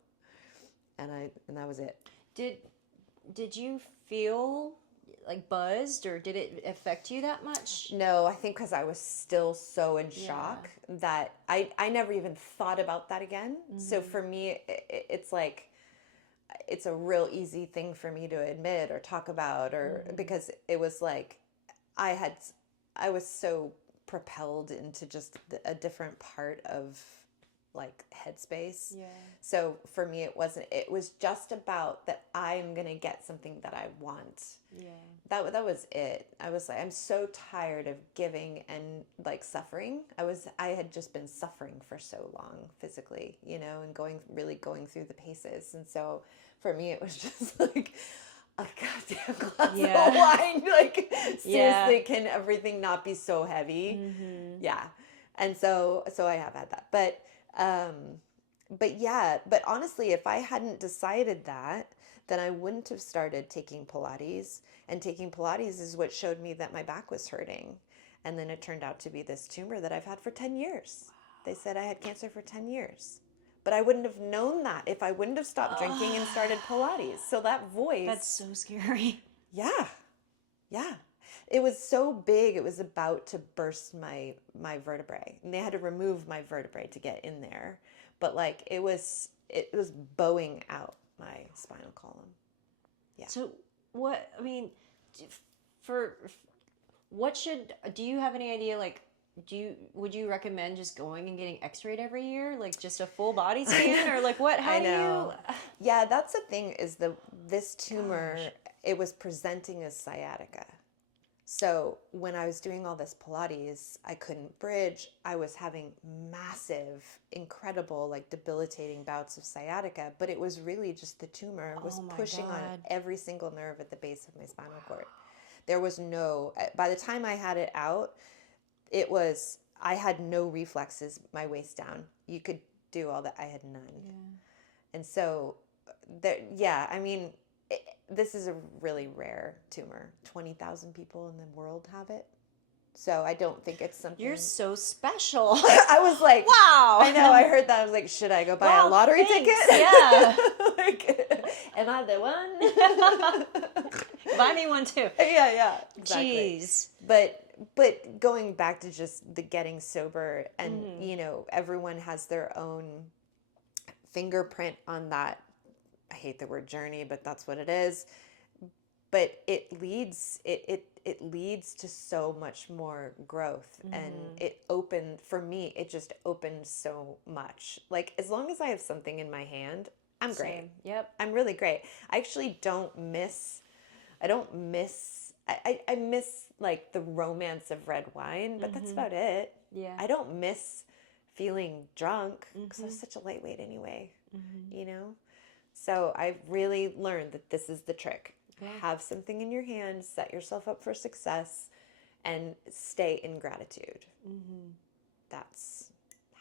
and that was it. Did you feel like buzzed, or did it affect you that much? No, I think because I was still so in shock that I never even thought about that again. Mm-hmm. So for me, it's like, it's a real easy thing for me to admit or talk about, or because it was like, I was so propelled into just a different part of like headspace. Yeah. So for me, it was just about that I'm going to get something that I want. Yeah. That was it. I was like, I'm so tired of giving and like suffering. I had just been suffering for so long physically, you know, and going through the paces. And so for me, it was just like a goddamn glass of wine. Like, seriously, can everything not be so heavy? Mm-hmm. Yeah. And so I have had that, but honestly, if I hadn't decided that, then I wouldn't have started taking Pilates, and taking Pilates is what showed me that my back was hurting. And then it turned out to be this tumor that I've had for 10 years. Wow. They said I had cancer for 10 years, but I wouldn't have known that if I wouldn't have stopped drinking and started Pilates. So that voice. That's so scary. Yeah. Yeah. It was so big, it was about to burst my vertebrae. And they had to remove my vertebrae to get in there. But like it was bowing out my spinal column. Yeah. So do you have any idea, like, would you recommend just going and getting x-rayed every year? Like just a full body scan, or like what, how do you? Yeah, that's the thing is this tumor, it was presenting as sciatica. So when I was doing all this Pilates, I couldn't bridge. I was having massive, incredible, like debilitating bouts of sciatica, but it was really just the tumor was pushing on every single nerve at the base of my spinal cord. There was by the time I had it out, I had no reflexes, my waist down. You could do all that. I had none. Yeah. And so, this is a really rare tumor. 20,000 people in the world have it. So I don't think it's something... You're so special. I was like... Wow. I know, I heard that. I was like, should I go buy a lottery ticket? Yeah. Like, am I the one? Buy me one too. Yeah. Exactly. Jeez. But going back to just the getting sober and, you know, everyone has their own fingerprint on that. I hate the word journey, but that's what it is. But it leads, it it leads to so much more growth. And it opened, for me, it just opened so much. Like, as long as I have something in my hand, I'm great. Same. Yep. I'm really great. I actually I miss like the romance of red wine, but that's about it. Yeah. I don't miss feeling drunk because I was such a lightweight anyway, you know? So I've really learned that this is the trick. Yeah. Have something in your hand, set yourself up for success, and stay in gratitude. That's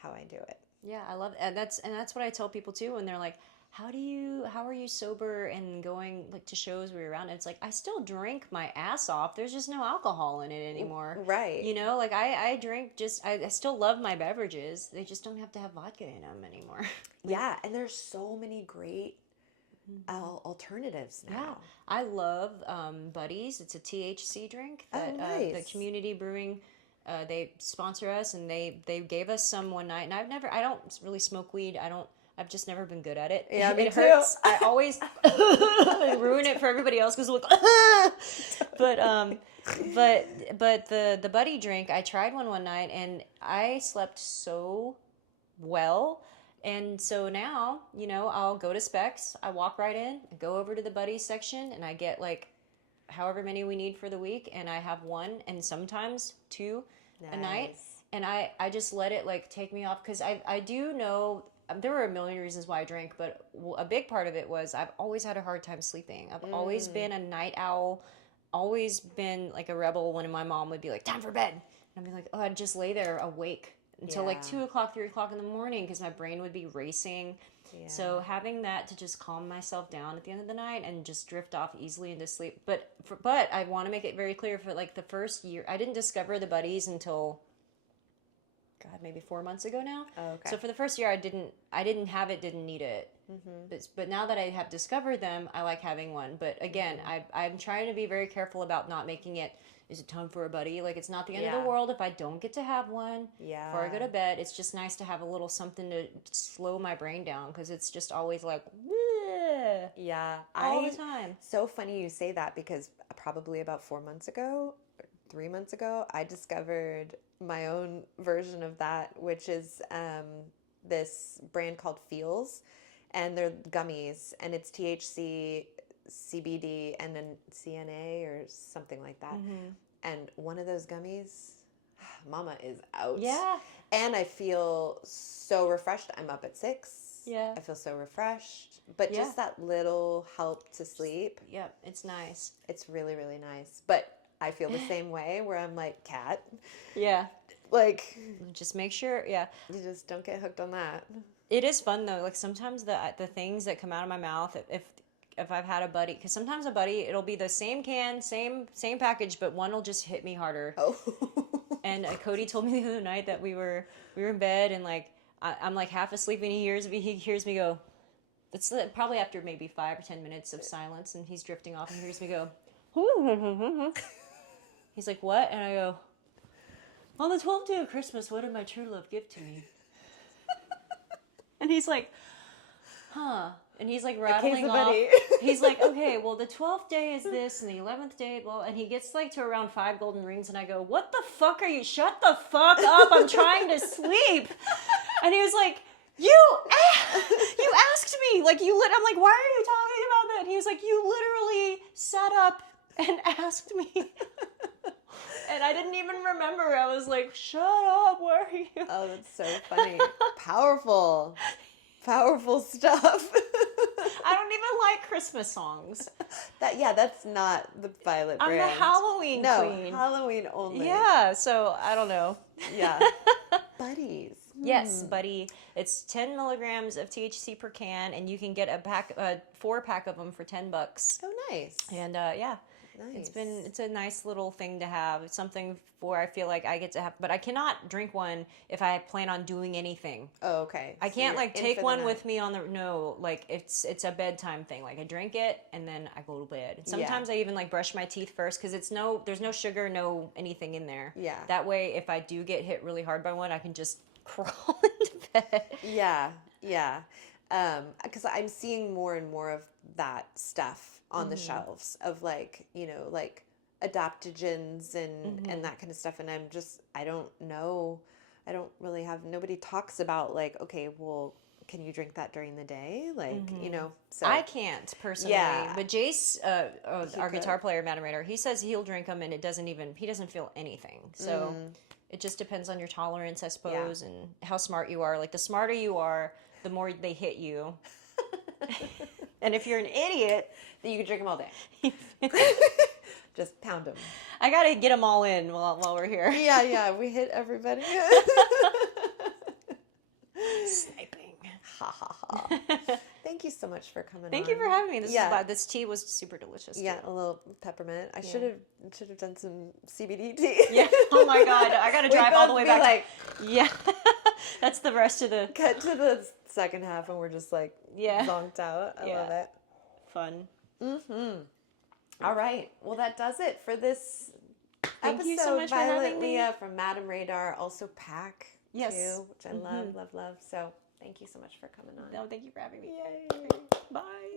how I do it. Yeah, I love it. And that's what I tell people too when they're like, how are you sober and going like to shows where you're around? And it's like, I still drink my ass off. There's just no alcohol in it anymore. Right. You know, like I drink I still love my beverages. They just don't have to have vodka in them anymore. Yeah. And there's so many great alternatives now. Yeah. I love Buddies. It's a THC drink that the Community Brewing, they sponsor us, and they gave us some one night. And I don't really smoke weed. I've just never been good at it. Yeah, me it too. hurts. I always ruin it for everybody else because look. But the Buddy drink, I tried one night and I slept so well. And so now, you know, I'll go to Specs, I walk right in, go over to the Buddy section, and I get like however many we need for the week, and I have one and sometimes two a night. And I just let it like take me off because I do know there were a million reasons why I drank, but a big part of it was I've always had a hard time sleeping. I've always been a night owl, always been like a rebel when my mom would be like, time for bed. And I'd be like, oh, I'd just lay there awake until like 2 o'clock, 3 o'clock in the morning because my brain would be racing. Yeah. So having that to just calm myself down at the end of the night and just drift off easily into sleep. But I want to make it very clear for like the first year, I didn't discover the Buddies until maybe 4 months ago now. Oh, okay. So for the first year, I didn't have it, didn't need it. But now that I have discovered them, I like having one. But again, I'm trying to be very careful about not making it, is it time for a Buddy? Like, it's not the end of the world if I don't get to have one before I go to bed. It's just nice to have a little something to slow my brain down because it's just always like, all the time. So funny you say that because probably about 4 months ago, 3 months ago, I discovered my own version of that, which is this brand called Feels, and they're gummies, and it's THC, CBD, and then CNA or something like that. And one of those gummies, mama is out. Yeah. And I feel so refreshed. I'm up at 6. Yeah. I feel so refreshed. But just that little help to sleep. Yep, it's nice. It's really, really nice. But I feel the same way where I'm like, Kat. Yeah. Like, just make sure, you just don't get hooked on that. It is fun though. Like sometimes the things that come out of my mouth, if I've had a Buddy, because sometimes a Buddy, it'll be the same can, same package, but one will just hit me harder. Oh. And Cody told me the other night that we were in bed and like I'm like half asleep and he hears me go. That's probably after maybe 5 or 10 minutes of silence, and he's drifting off and he hears me go. He's like, what? And I go, on the 12th day of Christmas, what did my true love give to me? And he's like, huh. And he's like rattling off. He's like, okay, well, the 12th day is this, and the 11th day, blah. And he gets like to around 5 golden rings, and I go, what the fuck are you? Shut the fuck up. I'm trying to sleep. And he was like, you asked me. Like, I'm like, why are you talking about that? And he was like, you literally sat up and asked me. And I didn't even remember. I was like, shut up, where are you? Oh, that's so funny. Powerful stuff. I don't even like Christmas songs. That's not the Violet brand. I'm the Halloween queen. Halloween only. Yeah, so I don't know. Yeah. Buddies. Yes, Buddy. It's 10 milligrams of THC per can, and you can get a 4-pack of them for $10. Oh, nice. And nice. It's a nice little thing to have. It's something I feel like I get to have, but I cannot drink one if I plan on doing anything. Oh, okay. I can't like take one with me on like it's a bedtime thing. Like I drink it and then I go to bed. And sometimes I even like brush my teeth first because there's no sugar, no anything in there. Yeah. That way, if I do get hit really hard by one, I can just crawl into bed. Yeah. Yeah. Because I'm seeing more and more of that stuff on the shelves of like, like adaptogens and that kind of stuff. And I don't know. I don't really have, nobody talks about like, okay, well, can you drink that during the day? Like, so. I can't personally. Yeah. But Jace, our guitar player, Madam Radar, he says he'll drink them and he doesn't feel anything. So it just depends on your tolerance, I suppose, and how smart you are. Like, the smarter you are, the more they hit you. And if you're an idiot, then you can drink them all day. Just pound them. I got to get them all in while we're here. Yeah, we hit everybody. Sniping. Ha ha ha. Thank you so much for coming Thank you for having me. This tea was super delicious. Yeah, too. A little peppermint. I should have done some CBD tea. Yeah. Oh my God. I got to drive all the way back. Yeah. That's the rest of the... Cut to the second half and we're just like zonked out. I love it. Fun. Mm-hmm. All right. Well, that does it for this Thank episode. You so much Violet for having Lea me. from Madam Radar. Also PAACK too, which I love. So thank you so much for coming on. No, thank you for having me. Yay. Bye.